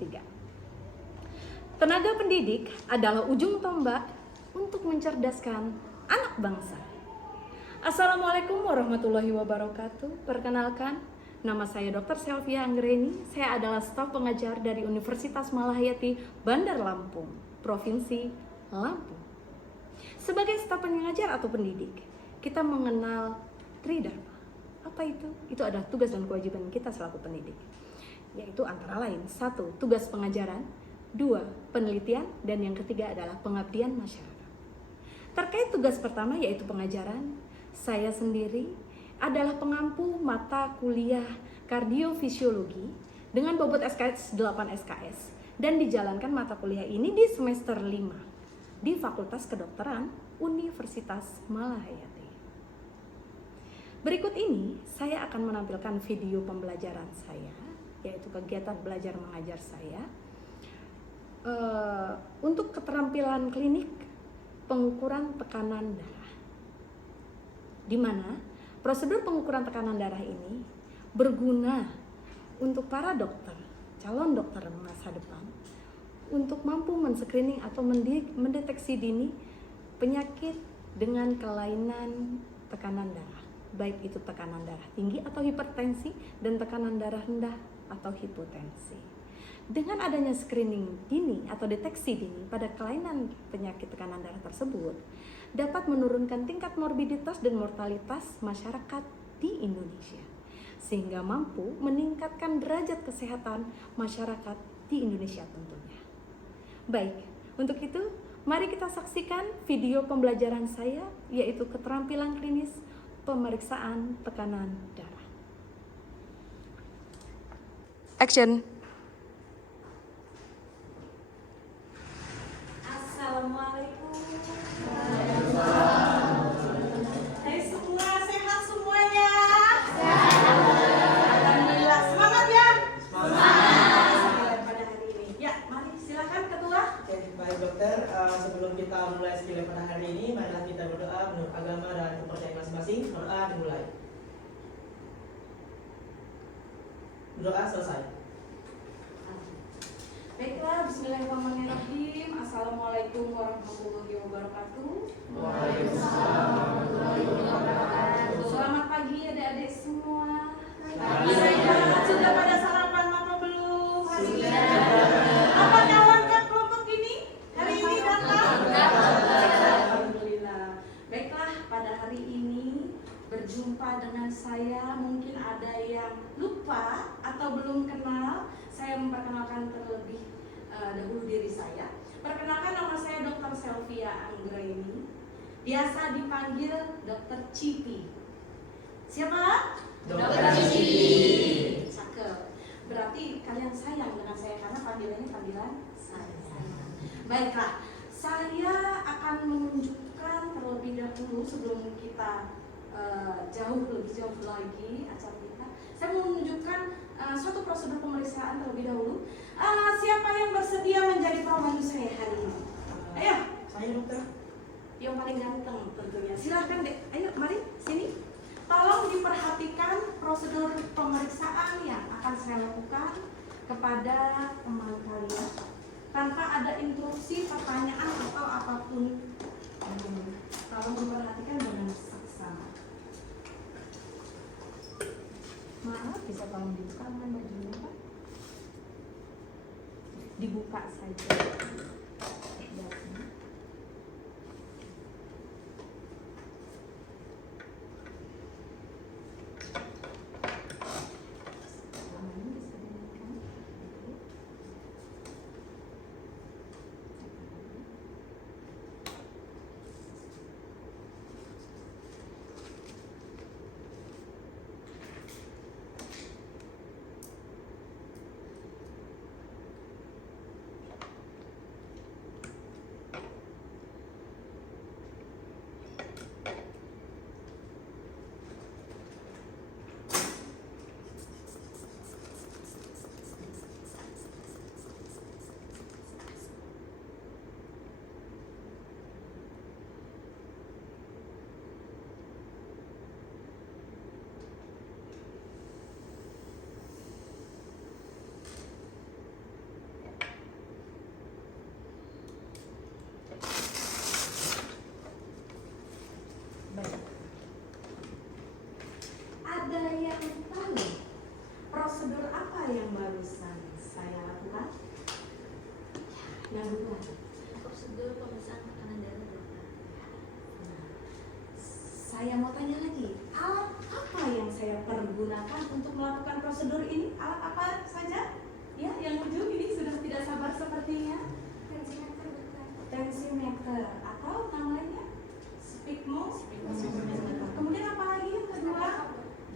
ketiga. Tenaga pendidik adalah ujung tombak untuk mencerdaskan anak bangsa. Assalamualaikum warahmatullahi wabarakatuh. Perkenalkan, nama saya Dr. Selvia Anggreni. Saya adalah staf pengajar dari Universitas Malahayati Bandar Lampung, Provinsi Lampung. Sebagai staf pengajar atau pendidik, kita mengenal Tridharma. Apa itu? Itu adalah tugas dan kewajiban kita selaku pendidik, yaitu antara lain 1. Tugas pengajaran, 2. Penelitian, dan yang ketiga adalah pengabdian masyarakat. Terkait tugas pertama yaitu pengajaran, saya sendiri adalah pengampu mata kuliah kardiofisiologi dengan bobot SKS 8 SKS dan dijalankan mata kuliah ini di semester 5 di Fakultas Kedokteran Universitas Malahayati. Berikut ini saya akan menampilkan video pembelajaran saya, yaitu kegiatan belajar mengajar saya untuk keterampilan klinik pengukuran tekanan darah, di mana prosedur pengukuran tekanan darah ini berguna untuk para dokter, calon dokter masa depan, untuk mampu men-screening atau mendeteksi dini penyakit dengan kelainan tekanan darah, baik itu tekanan darah tinggi atau hipertensi dan tekanan darah rendah atau hipotensi. Dengan adanya screening dini atau deteksi dini pada kelainan penyakit tekanan darah tersebut dapat menurunkan tingkat morbiditas dan mortalitas masyarakat di Indonesia, sehingga mampu meningkatkan derajat kesehatan masyarakat di Indonesia tentunya. Baik, untuk itu mari kita saksikan video pembelajaran saya, yaitu keterampilan klinis pemeriksaan tekanan darah. Action. Assalamualaikum. Hai semua, sehat semuanya? Alhamdulillah, semangat ya? Semangat pada hari ini. Ya, mari silakan ketua. Oke, baik dokter. Sebelum kita mulai skill pada hari ini, marilah kita berdoa menurut agama dan kepercayaan masing-masing. Berdoa dimulai. Berdoa selesai. Baiklah, bismillahirrahmanirrahim. Assalamualaikum warahmatullahi wabarakatuh. Waalaikumsalam warahmatullahi wabarakatuh. Selamat pagi adik-adik semua. Pagi. Sudah pada sarapan apa belum? Hari ini? Sudah. Apakah lengkap kelompok ini? Hari ini datang? Alhamdulillah. Baiklah, pada hari ini berjumpa dengan saya, mungkin ada yang lupa atau belum kenal. Saya memperkenalkan terlebih dahulu diri saya. Perkenalkan, nama saya Dr. Selvia Anggreni. Biasa dipanggil Dr. Cipi. Siapa? Dr. Cipi. Cakep. Berarti kalian sayang dengan saya karena panggilannya panggilan saya. Baiklah, saya akan menunjukkan terlebih dahulu sebelum kita lebih jauh lagi acara kita. Saya mau menunjukkan suatu prosedur pemeriksaan terlebih dahulu. Siapa yang bersedia menjadi pembantu saya hari ini? Ayo, Saya dokter. yang paling ganteng tentunya. Silahkan dek, ayo mari sini. Tolong diperhatikan prosedur pemeriksaan yang akan saya lakukan kepada teman kalian tanpa ada instruksi, pertanyaan atau apapun. Tolong diperhatikan dengan seksama. Maaf, bisa tolong dibuka bajunya Pak? Dibuka saja. yang barusan saya lakukan? Yang kedua, Prosedur pemeriksaan tekanan darah, dokter. saya mau tanya lagi, alat apa yang saya pergunakan untuk melakukan prosedur ini? Alat apa saja? Ya, yang ujung ini sudah tidak sabar sepertinya. Tensimeter, dokter. Tensimeter atau namanya Spigmo. Kemudian apa lagi yang kedua?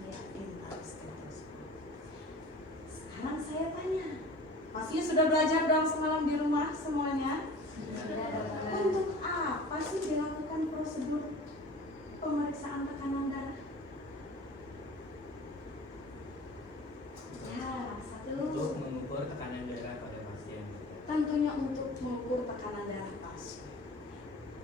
Ya, pintar stetoskop. Sekarang saya tanya, pastinya sudah belajar dong semalam di rumah semuanya? Untuk apa sih dilakukan prosedur pemeriksaan tekanan darah? Ya, Untuk satu. mengukur tekanan darah pada pasien. Tentunya untuk mengukur tekanan darah pasien.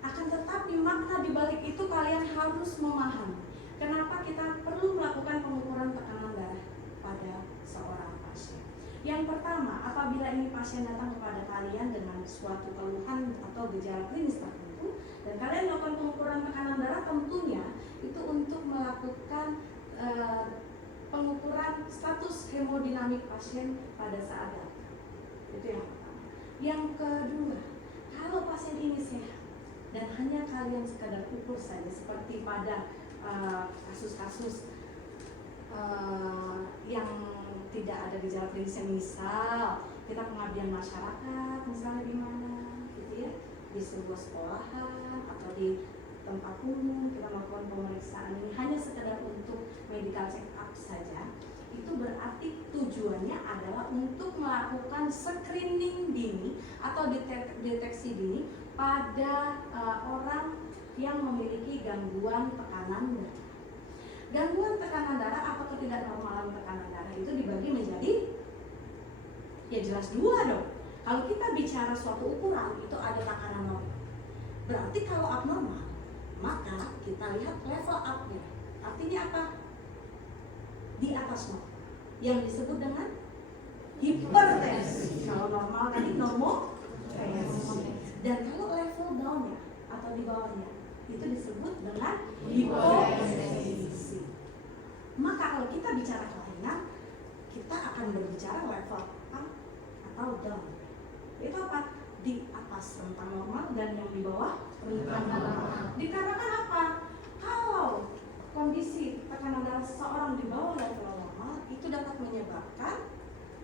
Akan tetapi makna di balik itu kalian harus memahami kenapa kita perlu melakukan pengukuran tekanan darah pada seorang pasien. Yang pertama, apabila ini pasien datang kepada kalian dengan suatu keluhan atau gejala klinis tertentu dan kalian melakukan pengukuran tekanan darah, tentunya itu untuk melakukan pengukuran status hemodinamik pasien pada saat datang. Itu yang pertama. Yang kedua, kalau pasien ini sehat dan hanya kalian sekadar ukur saja seperti pada kasus-kasus yang tidak ada gejala klinisnya, misal kita pengabdian masyarakat misalnya di mana gitu ya, di sebuah sekolahan atau di tempat umum kita melakukan pemeriksaan ini hanya sekedar untuk medical check up saja, itu berarti tujuannya adalah untuk melakukan screening dini atau deteksi dini pada orang yang memiliki gangguan tekanan darah. Gangguan tekanan darah atau ketidaknormalan tekanan darah itu dibagi menjadi ya jelas dua dong. Kalau kita bicara suatu ukuran itu ada tekanan normal. Berarti kalau abnormal maka kita lihat level up-nya. Artinya apa? Di atas normal. Yang disebut dengan hipertensi. Kalau normal tadi normotensi. Dan kalau level down-nya atau di bawahnya itu disebut dengan hipotensi. Maka kalau kita bicara kelainan, kita akan berbicara level up atau down. Itu apa? Di atas rentang normal dan yang di bawah rentang normal. Dikarenakan apa? Kalau kondisi tekanan darah seseorang di bawah level normal itu dapat menyebabkan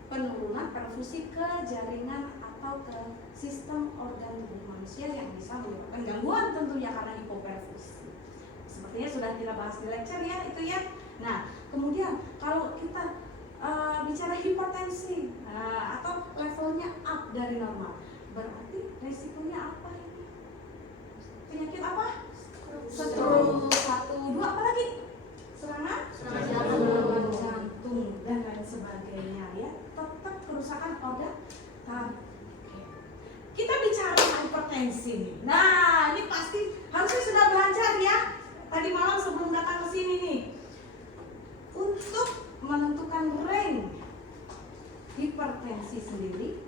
penurunan perfusi ke jaringan atau ke sistem organ tubuh manusia yang bisa menyebabkan gangguan tentunya karena hipoperfusi. Sepertinya sudah kita bahas di lecture ya itu ya. Nah kemudian kalau kita bicara hipertensi atau levelnya up dari normal, berarti resikonya apa ini? Penyakit apa? Stroke 1, 2, apa lagi? Serangan jantung dan lain sebagainya ya. Tetap kerusakan organ. Kita bicara hipertensi. Nah, ini pasti harusnya sudah belajar ya. Tadi malam sebelum datang ke sini nih. Untuk menentukan range hipertensi sendiri,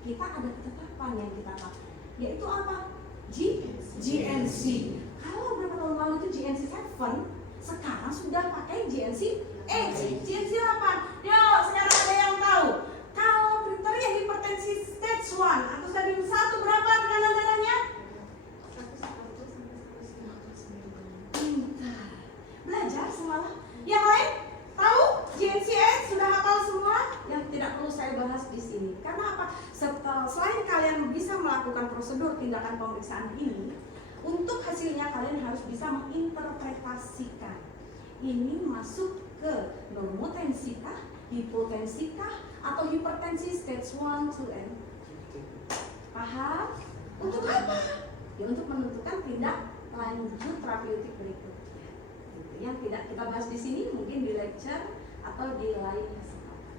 kita ada ketetapan yang kita pakai. Yaitu apa? GNC. Kalau beberapa tahun lalu itu GNC 7, sekarang sudah pakai GNC 8. GNC 8. Yo, sekarang ada yang tahu. Kalau kriteria hipertensi stage 1 atau stadium 1 berapa tekanan darahnya? 140 belajar semalam. Yang lain tahu? GNC 8 sudah hafal semua? Yang tidak perlu saya bahas di sini. Karena apa? Selain kalian bisa melakukan prosedur tindakan pemeriksaan ini, untuk hasilnya kalian harus bisa menginterpretasikan. Ini masuk ke normotensikah, hipotensikah, atau hipertensi stage 1, 2, and 3. Paham? Untuk apa? Ya untuk menentukan tindak lanjut terapeutik berikutnya. Gitu. Yang tidak kita bahas di sini mungkin di lecture atau di lain kesempatan.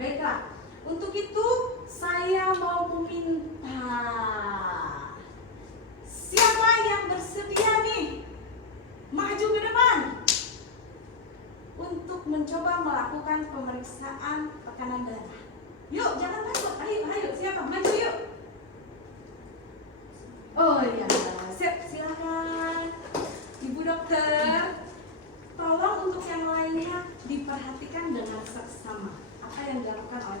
Baiklah, untuk itu saya mau meminta siapa yang bersedia nih maju ke depan untuk mencoba melakukan pemeriksaan tekanan darah. Yuk, jangan takut. Ayo, siapa? Maju yuk. Oh iya, silakan. Ibu dokter, tolong untuk yang lainnya diperhatikan dengan seksama apa yang dilakukan oleh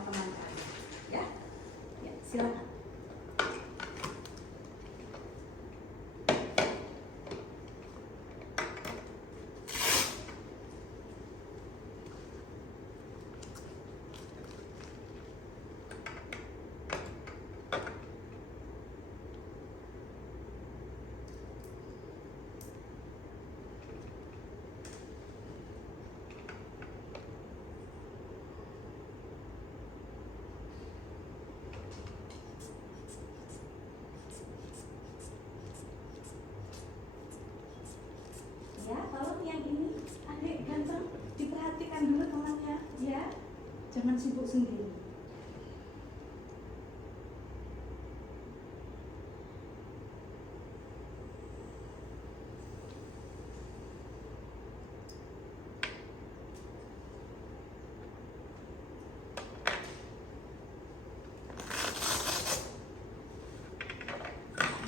Jangan sibuk sendiri.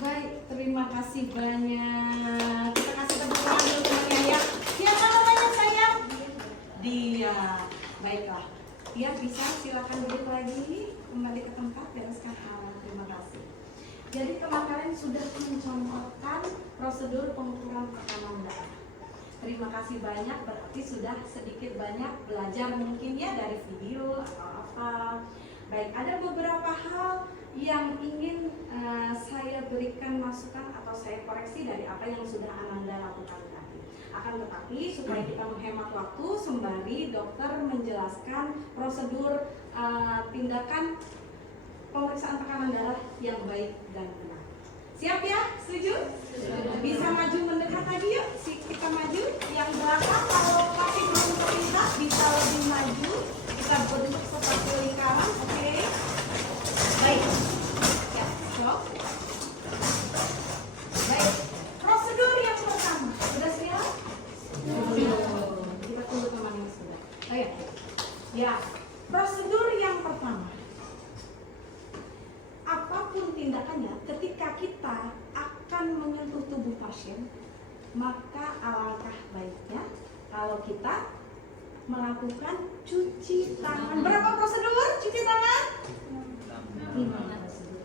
Baik, terima kasih banyak. Kita kasih tepuk tangan dulu temannya ya. Siapa namanya sayang? Dia. Baiklah. Dia bisa silakan duduk lagi, kembali ke tempat, bereskan alat. Terima kasih. Jadi kemarin sudah mencontohkan prosedur pengukuran tekanan darah. Terima kasih banyak, berarti sudah sedikit banyak belajar mungkin ya dari video atau apa. Baik, ada beberapa hal yang ingin saya berikan masukan atau saya koreksi dari apa yang sudah Ananda lakukan tadi. Akan tetapi supaya kita menghemat waktu, sembari dokter menjelaskan prosedur tindakan pemeriksaan tekanan darah yang baik dan benar. Siap ya? Setuju? Bisa maju mendekat lagi yuk. Kita maju. Yang belakang kalau kaki belum terlihat bisa lebih maju. Kita bentuk seperti lingkaran, oke? Baik. Ya, stop. Baik. Prosedur yang pertama. Sudah siap? Kita tunggu teman yang sudah. Ayo. Ya. Prosedur yang pertama. Apapun tindakannya, ketika kita akan menyentuh tubuh pasien, maka alangkah baiknya kalau kita melakukan cuci tangan. Berapa prosedur cuci tangan? 5 prosedur.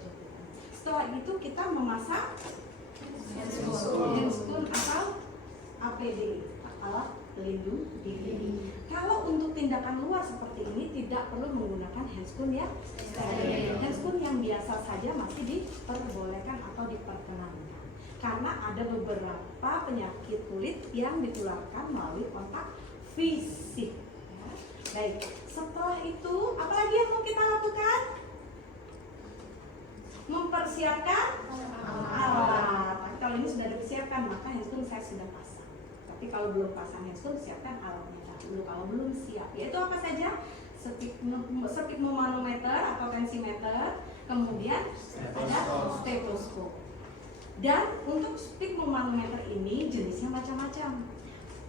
Setelah itu kita memasang handscoon atau APD, alat pelindung diri. Kalau untuk tindakan luar seperti ini tidak perlu menggunakan handscoon ya. Handscoon yang biasa saja masih diperbolehkan atau diperkenankan. Karena ada beberapa penyakit kulit yang ditularkan melalui kontak fisik. Ya. Baik, setelah itu apalagi yang mau kita lakukan? Mempersiapkan alat. Kalau ini sudah dipersiapkan, maka handscoon saya sudah pasang. Tapi kalau belum pasang handscoon, siapkan alatnya dulu. Kalau belum siap, yaitu apa saja? Sphygmomanometer atau tensimeter, kemudian ada stetoskop. Dan untuk sphygmomanometer ini jenisnya macam-macam.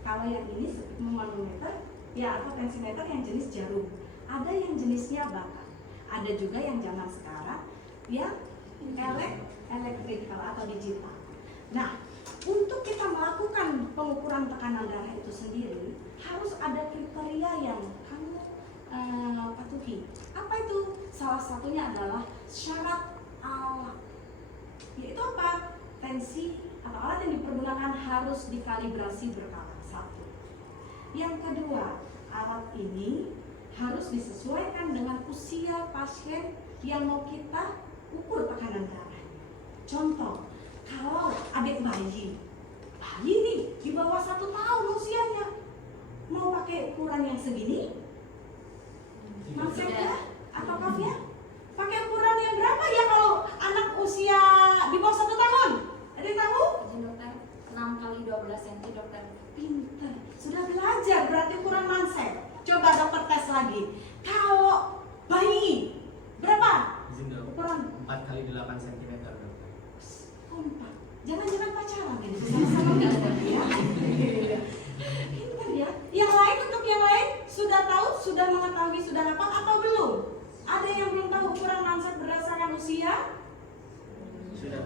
Kalau yang ini sphygmomanometer ya atau tensimeter yang jenis jarum. Ada yang jenisnya bata. Ada juga yang zaman sekarang yang elektrikal atau digital. Nah, untuk kita melakukan pengukuran tekanan darah itu sendiri harus ada kriteria yang kamu patuhi. Apa itu? Salah satunya adalah syarat alat. Yaitu apa? Tensi atau alat yang dipergunakan harus dikalibrasi berkala. Satu. Yang kedua, alat ini harus disesuaikan dengan usia pasien yang mau kita ukur tekanan darahnya. Contoh, kalau adik bayi nih di bawah 1 tahun usianya, mau pakai ukuran yang segini? Maksudnya atau kafnya? Pakai ukuran yang berapa ya kalau anak usia di bawah 1 tahun? Ada yang tahu? Dokter, 6 kali 12 cm dokter. Pinter, sudah belajar berarti ukuran manset. Coba dokter tes lagi. Kalau bayi berapa? Ukuran 4 kali 8 cm dokter. Kompak. Jangan-jangan pacaran ini sama-sama ya. Pinter ya. Yang lain untuk yang lain sudah tahu, sudah mengetahui, sudah hafal atau belum? Ada yang belum tahu ukuran manset berdasarkan usia? Sudah.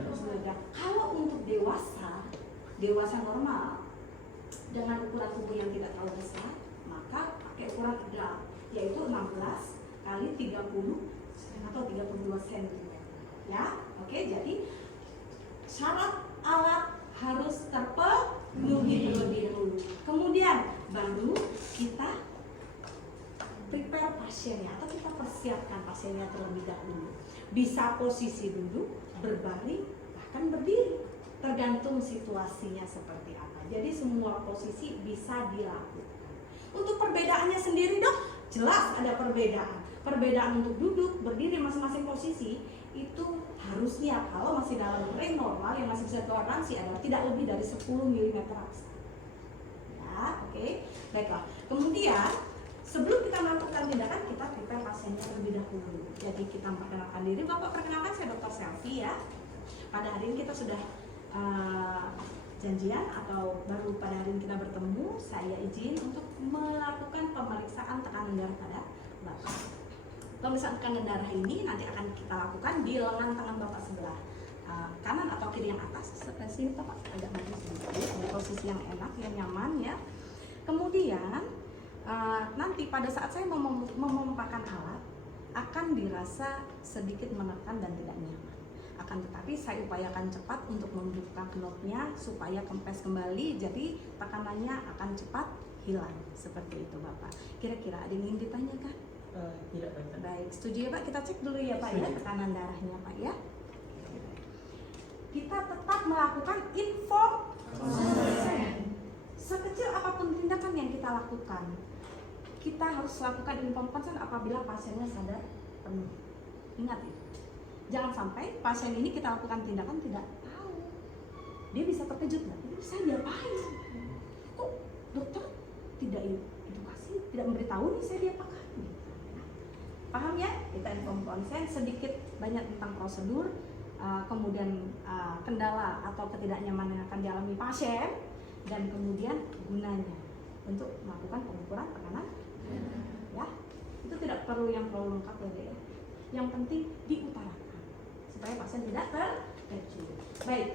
Kalau untuk dewasa normal dengan ukuran tubuh yang tidak terlalu besar, maka pakai ukuran ideal, yaitu 16 kali 30 atau 32 cm. Ya, oke. Jadi syarat alat harus terpenuhi terlebih dahulu. Kemudian baru kita prepare pasiennya atau kita persiapkan pasiennya terlebih dahulu. Bisa posisi duduk, berbaring, bahkan berdiri, tergantung situasinya seperti apa. Jadi semua posisi bisa dilakukan. Untuk perbedaannya sendiri dok, jelas ada perbedaan. Perbedaan untuk duduk, berdiri masing-masing posisi itu harusnya kalau masih dalam range normal yang masih bisa toleransi adalah tidak lebih dari 10 mm rasa. Ya, oke. Baiklah. Kemudian Sebelum kita melakukan tindakan, kita prepare pasiennya terlebih dahulu. Jadi kita perkenalkan diri. Bapak perkenalkan, saya Dr. Selvi ya. Pada hari ini kita sudah janjian atau baru pada hari ini kita bertemu. Saya izin untuk melakukan pemeriksaan tekanan darah pada Bapak. Pemeriksaan tekanan darah ini nanti akan kita lakukan di lengan tangan Bapak sebelah kanan atau kiri yang atas. Sebelah sini Bapak agak maju sedikit, di posisi yang enak, yang nyaman ya. Kemudian nanti pada saat saya memompakan alat akan dirasa sedikit menekan dan tidak nyaman. Akan tetapi saya upayakan cepat untuk membuka knopnya supaya kempes kembali, jadi tekanannya akan cepat hilang. Seperti itu Bapak. Kira-kira ada yang ingin ditanyakan? Tidak Pak. Baik, setuju ya Pak? Kita cek dulu ya Pak ya tekanan darahnya Pak ya. Kita tetap melakukan informasi. Sekecil apapun tindakan yang kita lakukan, kita harus lakukan inform consent apabila pasiennya sadar penuh. Ingat itu. Jangan sampai pasien ini kita lakukan tindakan tidak tahu. Dia bisa terkejut nggak? Ini saya diapain? Kok dokter tidak edukasi, tidak memberitahu nih saya diapakan? Paham ya? Kita inform consent sedikit banyak tentang prosedur, kemudian kendala atau ketidaknyamanan yang akan dialami pasien, dan kemudian gunanya untuk melakukan pengukuran tekanan ya. Itu tidak perlu yang terlalu lengkap ya Dek. Yang penting diutarakan supaya pasien tidak terkejut. Baik,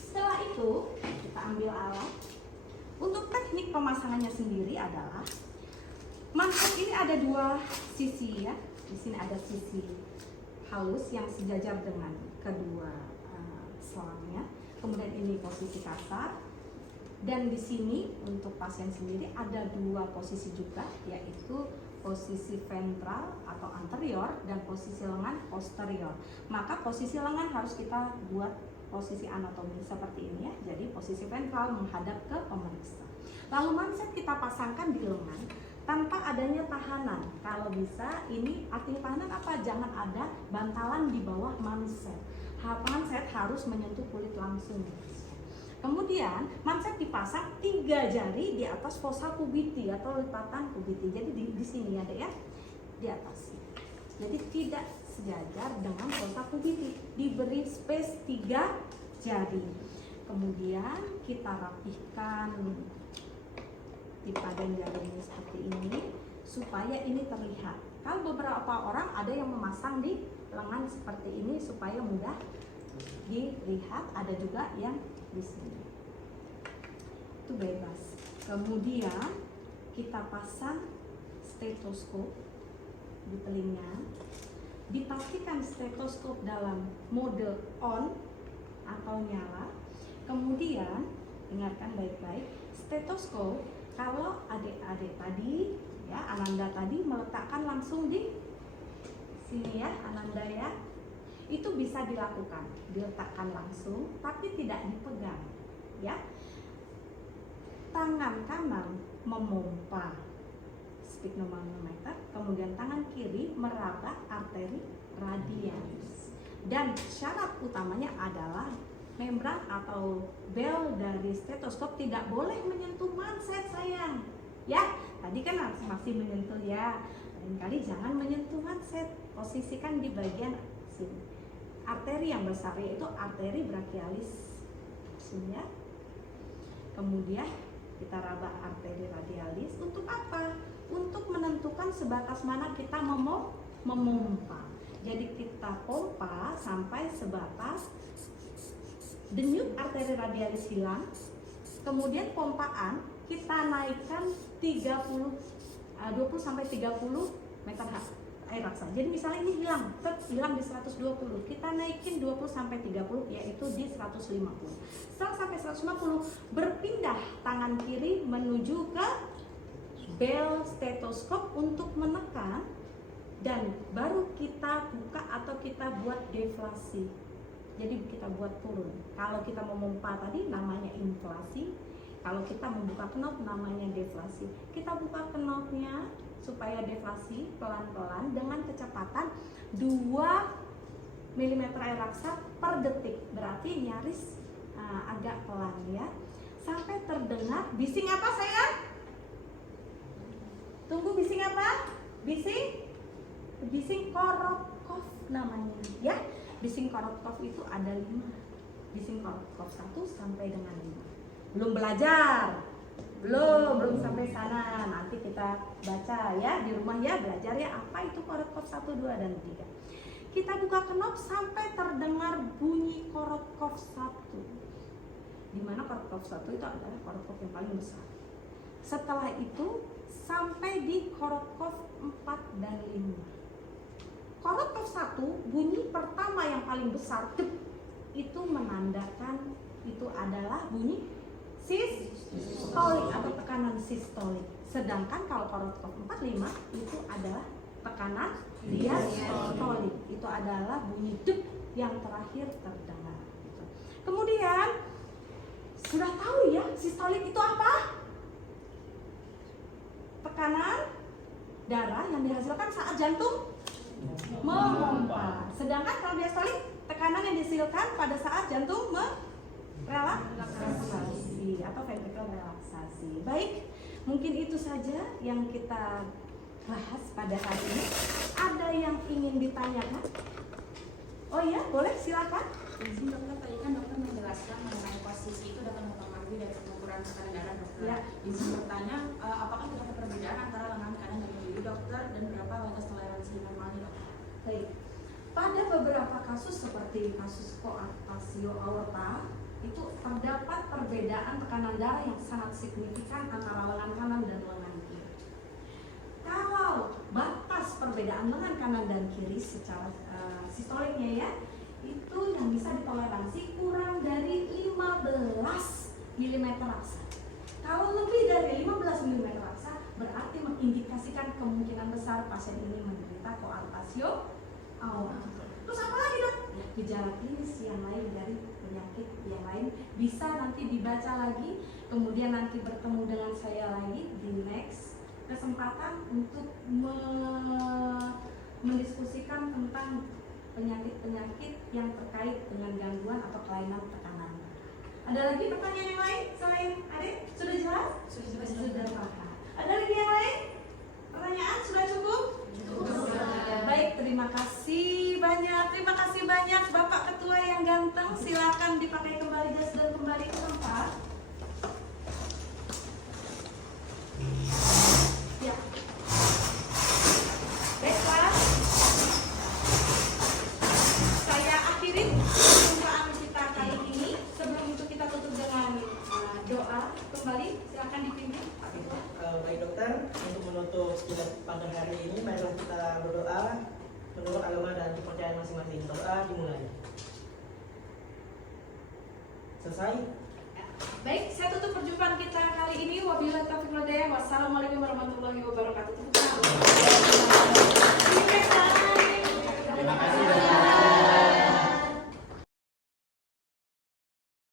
setelah itu kita ambil alat. Untuk teknik pemasangannya sendiri adalah mangkok ini ada dua sisi ya. Di sini ada sisi halus yang sejajar dengan kedua selangnya. Kemudian ini posisi kasar. Dan di sini untuk pasien sendiri ada dua posisi juga, yaitu posisi ventral atau anterior dan posisi lengan posterior. Maka posisi lengan harus kita buat posisi anatomi seperti ini ya. Jadi posisi ventral menghadap ke pemeriksa. Lalu manset kita pasangkan di lengan tanpa adanya tahanan. Kalau bisa, ini artinya tahanan apa? Jangan ada bantalan di bawah manset. Manset harus menyentuh kulit langsung. Kemudian manset dipasang 3 jari di atas fossa cubiti atau lipatan cubiti. Jadi di sini ada ya, di atas. Jadi tidak sejajar dengan fossa cubiti. Diberi space 3 jari. Kemudian kita rapihkan pipa dan jarinya seperti ini supaya ini terlihat. Kalau beberapa orang ada yang memasang di lengan seperti ini supaya mudah dilihat, ada juga yang di sini. Itu bebas. Kemudian kita pasang stetoskop di telinga. Dipastikan stetoskop dalam mode on atau nyala. Kemudian dengarkan baik-baik, stetoskop kalau adik-adik tadi ya, Ananda tadi meletakkan langsung di sini ya, Ananda ya. Itu bisa dilakukan, diletakkan langsung tapi tidak dipegang ya. Tangan kanan memompa sphygmomanometer, kemudian tangan kiri meraba arteri radialis. Dan syarat utamanya adalah membran atau bel dari stetoskop tidak boleh menyentuh manset sayang ya. Tadi kan masih menyentuh ya, lain kali jangan menyentuh manset, posisikan di bagian sini. Arteri yang besar yaitu arteri brachialis sini ya. Kemudian kita raba arteri radialis untuk apa? Untuk menentukan sebatas mana kita memompa. Jadi kita pompa sampai sebatas denyut arteri radialis hilang. Kemudian pompaan kita naikkan 20 sampai 30 meter air raksa. Jadi misalnya ini hilang di 120, kita naikin 20 sampai 30 yaitu di 150. Setelah sampai 150 berpindah tangan kiri menuju ke bel stetoskop untuk menekan, dan baru kita buka atau kita buat deflasi. Jadi kita buat turun. Kalau kita memompa tadi namanya inflasi, kalau kita membuka knop namanya deflasi. Kita buka knopnya supaya deflasi pelan-pelan dengan kecepatan 2 mm air raksa per detik. Berarti nyaris agak pelan ya. Sampai terdengar bising apa sayang? Tunggu, bising apa? Bising Korotkov namanya ya. Bising Korotkov itu ada 5. Bising Korotkov 1 sampai dengan 5. Belum belajar. Belum sampai sana. Nanti kita baca ya di rumah ya, belajar ya apa itu Korotkov 1, 2 dan 3. Kita buka knop sampai terdengar bunyi Korotkov 1. Di mana Korotkov 1 itu adalah Korotkov yang paling besar. Setelah itu sampai di Korotkov 4 dan 5. Korotkov 1 bunyi pertama yang paling besar itu menandakan itu adalah bunyi sistolik atau tekanan sistolik. Sedangkan kalau Korotkov 4, 5 itu adalah tekanan diastolik. Itu adalah bunyi yang terakhir terdengar. Kemudian sudah tahu ya sistolik itu apa? Tekanan darah yang dihasilkan saat jantung memompa. Sedangkan kalau diastolik, tekanan yang dihasilkan pada saat jantung relaksasi atau ventricle relaksasi. Baik, mungkin itu saja yang kita bahas pada hari ini. Ada yang ingin ditanyakan? Oh iya, boleh, silakan. Izin dokter, tadi kan dokter menjelaskan mengenai posisi itu dapat mempengaruhi dari pengukuran tekanan darah dokter. Ya. Izin bertanya, apakah terdapat perbedaan antara lengan kanan dan kiri dokter dan berapa batas toleransi normalnya dokter? Baik. Pada beberapa kasus seperti kasus koartasio aorta itu terdapat perbedaan tekanan darah yang sangat signifikan antara lengan kanan dan lengan kiri. Kalau batas perbedaan lengan kanan dan kiri secara sistoliknya ya, itu yang bisa ditoleransi kurang dari 15 mm rasa. Kalau lebih dari 15 mm rasa berarti mengindikasikan kemungkinan besar pasien ini menderita koartasio aorta. Terus apa lagi dok? Gejala klinis yang lain dari penyakit yang lain bisa nanti dibaca lagi, kemudian nanti bertemu dengan saya lagi di next kesempatan untuk mendiskusikan tentang penyakit-penyakit yang terkait dengan gangguan atau kelainan tekanan. Ada lagi pertanyaan yang lain selain adik? Sudah jelas? Sudah paham. Ada lagi yang lain? Pertanyaan sudah cukup? Baik, terima kasih banyak. Terima kasih banyak Bapak Ketua yang ganteng. Silakan dipakai kembali jas dan kembali ke tempat. Ya. Baiklah. Saya akhiri perjumpaan kita kali ini. Sebelum itu kita tutup dengan doa kembali. Silakan dipimpin Pak Ketua. Baik dokter, untuk menutup sidang pada hari ini, marilah kita berdoa menurut agama dan kepercayaan masing-masing. Doa dimulai. Selesai? Baik, saya tutup perjumpaan kita kali ini. Wabillahi taufiq wal hidayah. Wassalamualaikum warahmatullahi wabarakatuh.